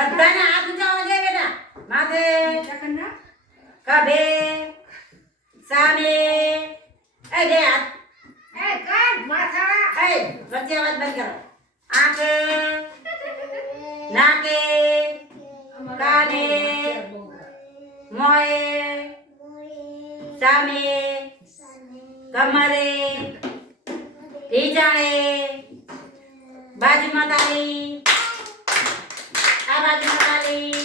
બધાના હાથ ઊંચા છે બેટા. માથે ખભે સામે. એ બે હાથ. એ કાન માથા એ વચ્ચે અવાજ બંધ કરો. આંખે. નાકે. કાને. મોએ. સામે. કમરે. ઢીંચાણે. બાજુમાં આ બાજુમાં તાળી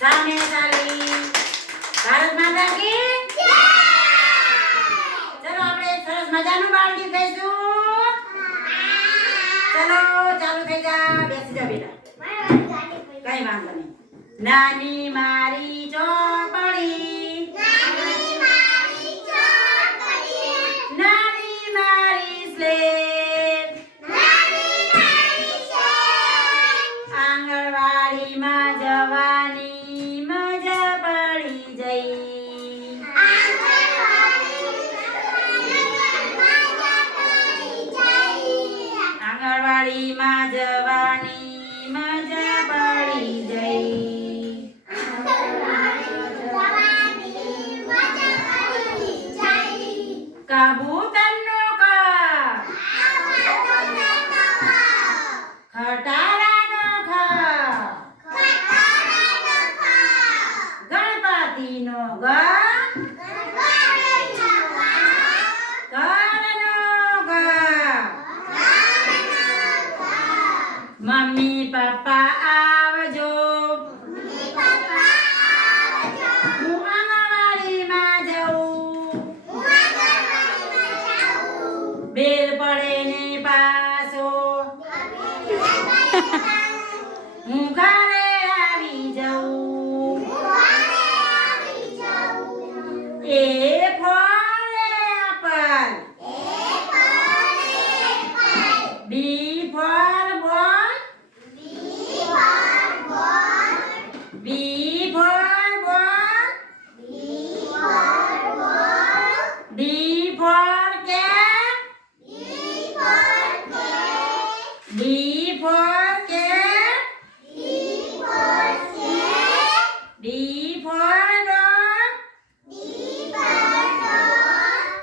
સામે તાળી ભારત માતા કી ચલો આપણે સરસ મજાનું બાળકી થઈશું ચલો ચાલુ થઈ જા. બેસી જા બેટા. કઈ વાંધો નહીં. નાની મારી ચોપડી આંગણવાડીમાં જવાની મજા પડી જઈ કબૂતરનો ક ખટારાનો ખ ગણપતિનો ગ મમ્મી પપ્પા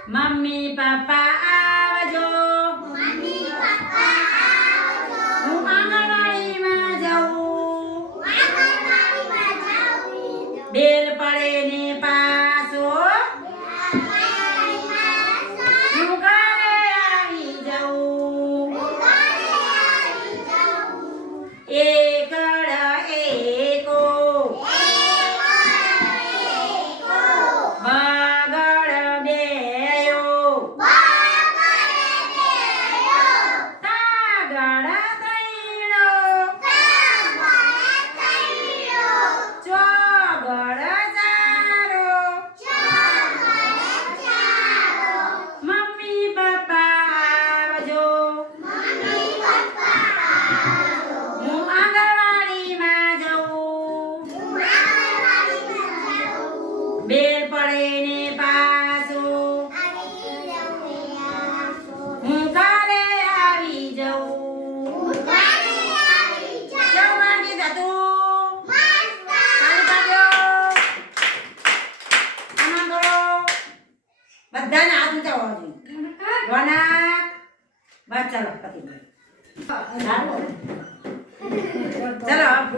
મમ્મી પપ્પા આવજો. હું આંગણવાડીમાં જાઉં. બેલ પડે ને પાસો હું. ઘરે આવી જાઉં. એકડ બધાને હાથ ઊંચા હોવા જોઈએ. રોના બસ ચાલો ચાલો